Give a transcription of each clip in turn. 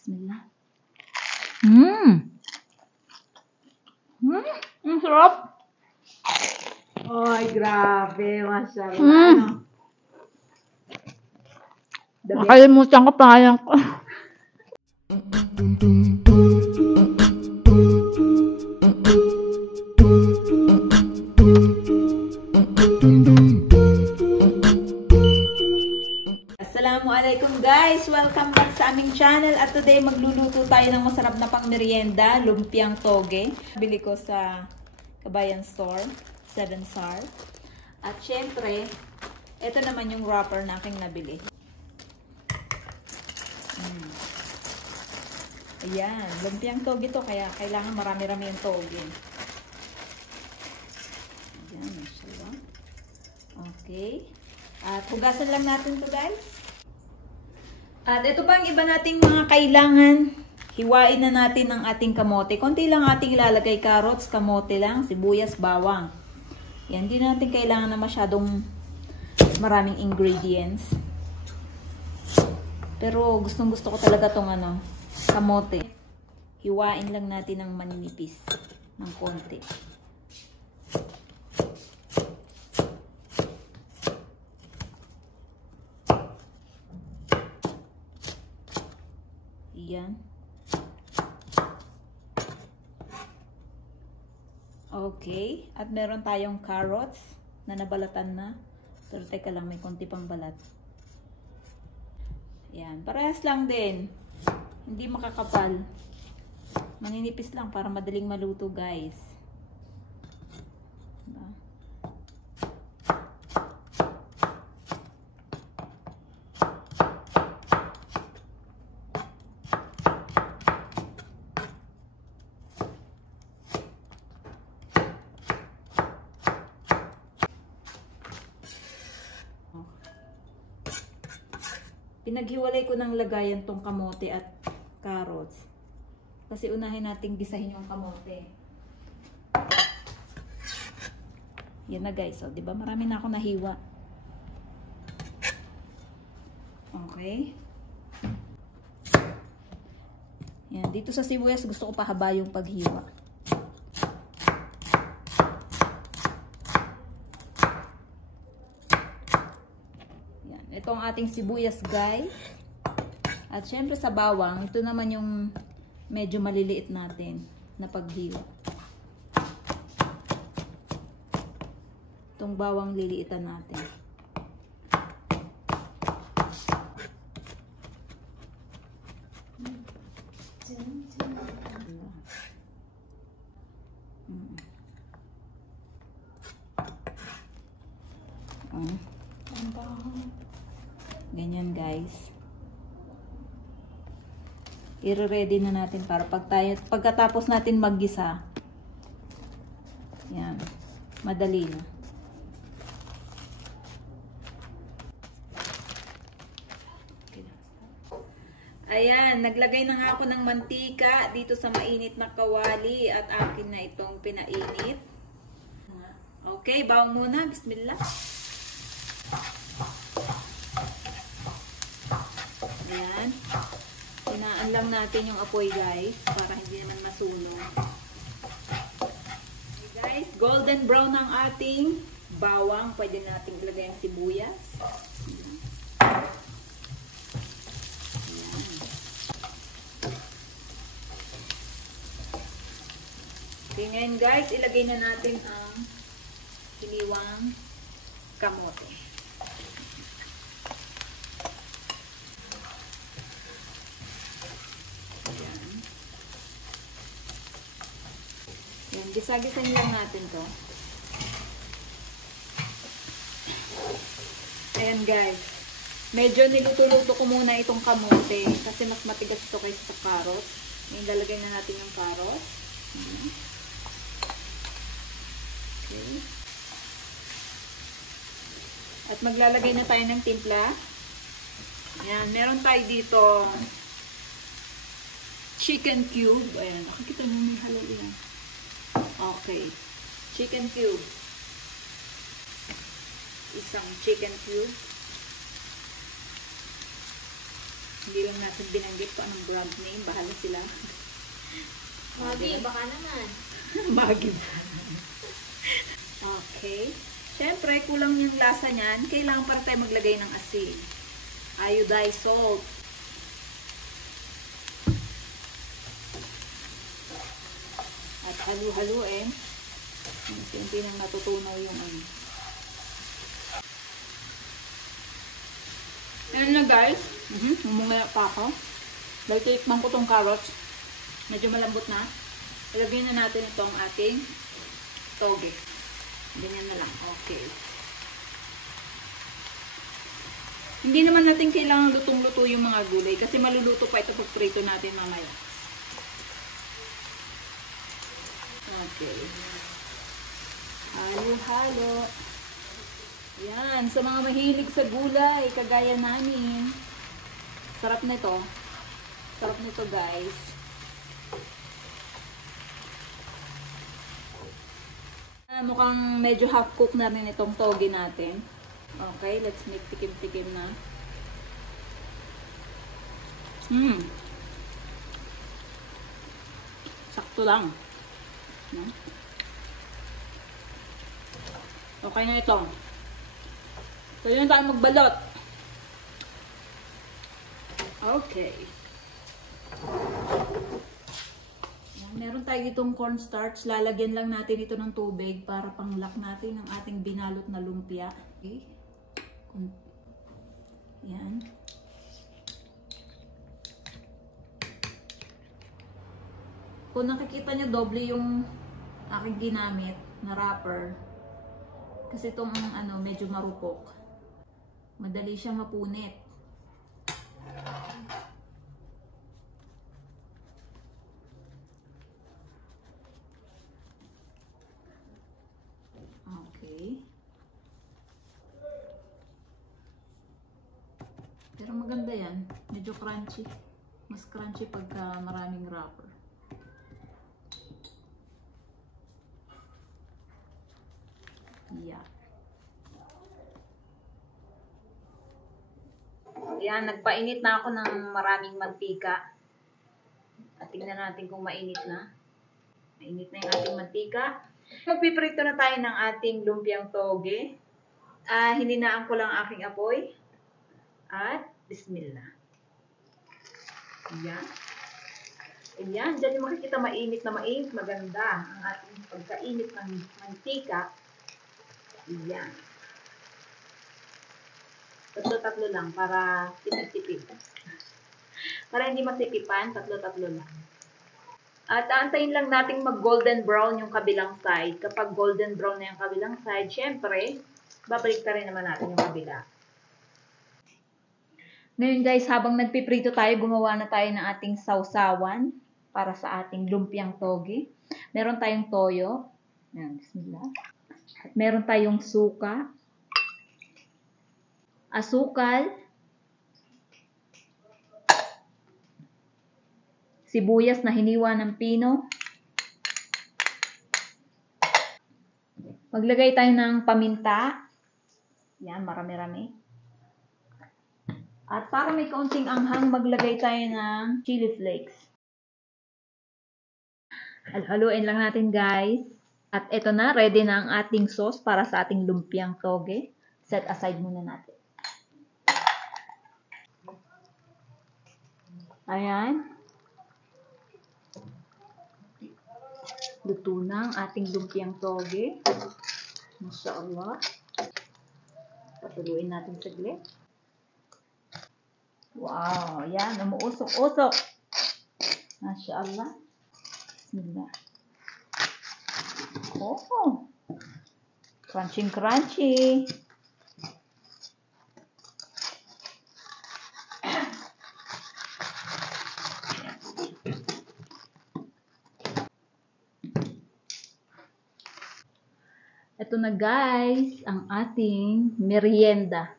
Bismillah. Ang sarap. Ay, grabe. Mashallah. Nakalimutan ko pangalan ko. Assalamualaikum guys! Welcome back sa aming channel at today magluluto tayo ng masarap na pangmerienda, lumpiang toge. Bili ko sa Kabayan Store, 7 Star. At syempre, ito naman yung wrapper na aking nabili. Ayan, lumpiang toge to kaya kailangan marami-rami yung toge. Ayan, mashallah. Okay. At hugasan lang natin to guys. At ito pa ang iba nating mga kailangan. Hiwain na natin ang ating kamote. Konti lang ating ilalagay, carrots, kamote lang, sibuyas, bawang. Yan, hindi natin kailangan na masyadong maraming ingredients. Pero gustong gusto ko talaga tong kamote. Hiwain lang natin ng maninipis ng konti. Yan. Okay. At meron tayong carrots na nabalatan na. Pero teka lang, may konti pang balat. Yan. Parehas lang din. Hindi makakapal. Maninipis lang para madaling maluto guys. Diba? Pinaghiwalay ko ng lagayan tong kamote at carrots. Kasi unahin nating gisahin yung kamote. Yan na guys. O, diba? Marami na ako nahiwa. Okay. Yan. Dito sa sibuyas gusto ko pahaba yung paghiwa. Ito ang ating sibuyas guys. At syempre sa bawang, ito naman yung medyo maliliit natin na paghiwa. Itong bawang liliitan natin. Ganyan guys. I-ready na natin para pagkatapos natin maggisa. Yan. Madali na. Ayan, naglagay na nga ako ng mantika dito sa mainit na kawali at akin na itong pinainit. Okay, bawang muna. Bismillah. Ayan. Hinaan lang natin yung apoy guys para hindi naman masunog. Okay guys, golden brown ang ating bawang. Pwede natin ilagay ang sibuyas. Ayan. Okay, ngayon guys, ilagay na natin ang hiniwang kamote. Gisa-gisahin lang natin to. Ayan guys. Medyo niluto-luto ko muna itong kamote kasi mas matigas ito kaysa sa carrots. Ngayon lalagay na natin yung carrots. Okay. At maglalagay na tayo ng timpla. Ayan. Meron tayo dito chicken cube. Ayan. Nakikita nyo may halal yan. Okay. Chicken cube. Isang chicken cube. Hindi lang natin binanggit kung anong brand name. Bahala sila. Magi, baka naman. Magi. Okay. Siyempre, kulang yung lasa niyan. Kailangan para tayo maglagay ng asin. Iodized salt. At halu-haluin. Unti-unti nang natutunaw yung ano. Ayan na guys. Umungaya pa ako. Dahil titikman ko tong carrots. Medyo malambot na. Ilagay na natin itong ating toge. Ganyan na lang. Okay. Hindi naman natin kailangan lutong-luto yung mga gulay kasi maluluto pa ito pag prito natin mamaya. Okay. Halo-halo. Yan. Sa mga mahilig sa gulay, kagaya namin. Sarap nito. Sarap nito guys. Mukhang medyo half cook na rin itong toge natin. Okay, let's make tikim-tikim na. Sakto lang. No? Okay na ito. So, yun tayo magbalot. Okay. Meron tayo ditong cornstarch. Lalagyan lang natin ito ng tubig para pang-lock natin ang ating binalot na lumpia. Okay. Yan. Kung nakikita nyo, doble yung aking ginamit na wrapper. Kasi itong ano, medyo marupok. Madali siya mapunit. Okay. Pero maganda yan. Medyo crunchy. Mas crunchy pagka maraming wrapper. Yeah. Yan, nagpainit na ako ng maraming mantika. At tingnan natin kung mainit na. Mainit na yung ating mantika. Magpiprito na tayo ng ating lumpiang toge. Hininaan ko lang aking apoy. At bismillah. Yan. Ayan, dyan yung makikita mainit na mainit. Maganda ang ating pagkainit ng mantika. Yan. Tatlo-tatlo lang para tipid-tipid. Para hindi masipipan, tatlo-tatlo lang. At aantayin lang natin mag-golden brown yung kabilang side. Kapag golden brown na yung kabilang side, syempre, babalik rin naman natin yung kabila. Ngayon guys, habang nagpiprito tayo, gumawa na tayo ng ating sausawan para sa ating lumpiang toge. Meron tayong toyo. Ayan, bismillah. At meron tayong suka, asukal, sibuyas na hiniwa ng pino. Maglagay tayo ng paminta. Yan, marami-rami. At para may kaunting anghang, maglagay tayo ng chili flakes. Haluin lang natin guys. At ito na, ready na ang ating sauce para sa ating lumpiang toge. Set aside muna natin. Ayan. Luto na ang ating lumpiang toge. Masya Allah. Patuloyin natin saglit. Wow, yan. Umuusok-usok. Masya Allah. Bismillah. Oh, crunchy. Ito na guys, ang ating merienda.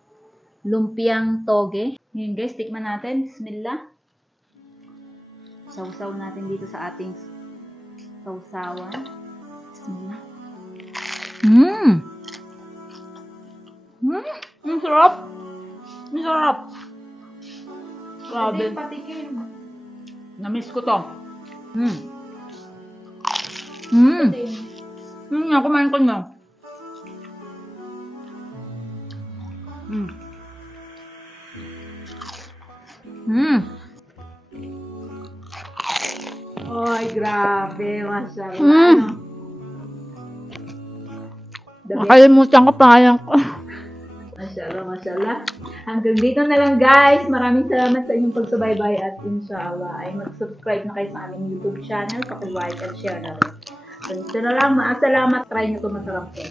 Lumpiang toge. Ngayon guys, tikman natin. Bismillah. Sausaw natin dito sa ating sausawan. Bismillah. Ang sarap. Ang sarap. Grabe. Hindi, patikim. Na-miss ko to. Kumain ko na. Ay, grabe. Masarap. Nakalimutan ko pangalan ko. Mashallah, mashallah. Hanggang dito na lang guys. Maraming salamat sa inyong pagsubaybay at inshallah ay mag-subscribe na kayo sa aming YouTube channel. Paki-like and share na rin. Ganito na lang. Salamat. Try nyo ito, masarap to.